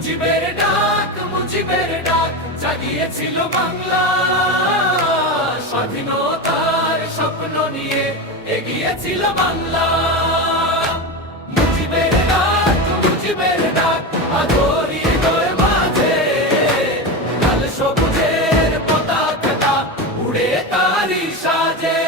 মুজিবের ডাক জাগিয়েছিল বাংলা, স্বাধীনতার স্বপ্ন নিয়ে এগিয়েছিল বাংলা। মুজিবের ডাক আদরি হৃদয় মাঝে, লাল সবুজের পতাকা উড়ে তারি সাজে।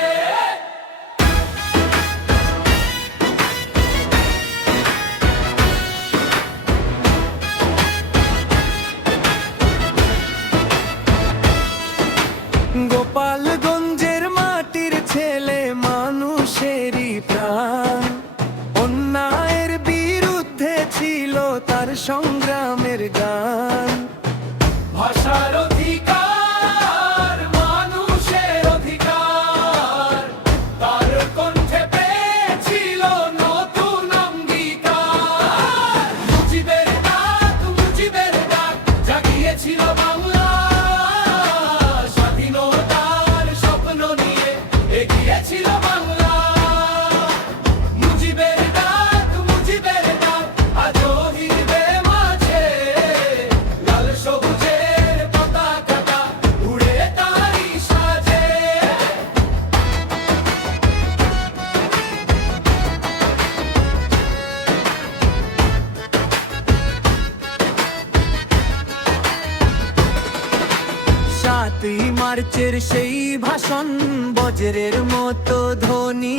গোপালগঞ্জের মাটির ছেলে, মানুষেরই প্রাণ, অন্যায়ের বিরুদ্ধে ছিল তার সংগ্রামের গান। ভাষার অধিকার, মানুষের অধিকার, তার কণ্ঠে পেয়েছিল নতুন অঙ্গীকার। মুজিবের ডাক জাগিয়েছিল বাংলা, স্বাধীনতার স্বপ্ন নিয়ে এগিয়েছিল বাংলা। মুজিবের ডাক আজও হৃদয়ে মাঝে, লাল সবুজের পতাকাটা উড়ে তারি সাজে। সাতই মার্চের সেই ভাষণ বজ্রের মতো ধ্বনি,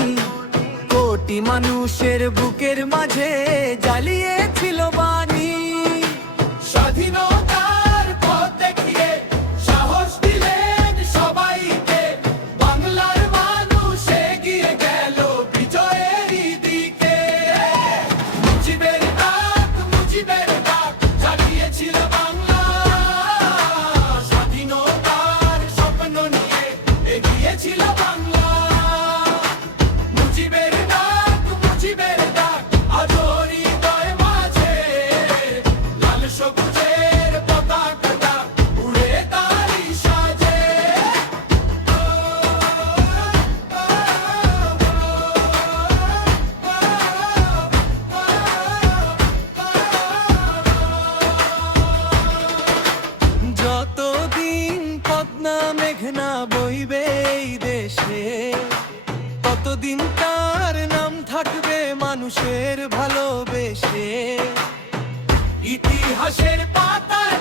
কোটি মানুষের বুকের মাঝে জ্বালিয়েছিল বাণী। স্বাধীনতার পথ দেখিয়ে সাহস দিলেন সবাইকে, বাংলার মানুষ এগিয়ে গেল বিজয়েরই দিকে। মুজিবের ডাক জাগিয়েছিল বাংলা, স্বাধীনতার স্বপ্ন নিয়ে এগিয়েছিল বাংলা। মুজিবের ডাক আজও হৃদয় মাঝে, লাল সবুজের পতাকাটা উড়ে তারি সাজে। যতদিন পদ্মা মেঘনা বইবে এই দেশে, ততদিন তার নাম থাকবে মানুষের ভালোবেসে। ইতিহাসের পাতায়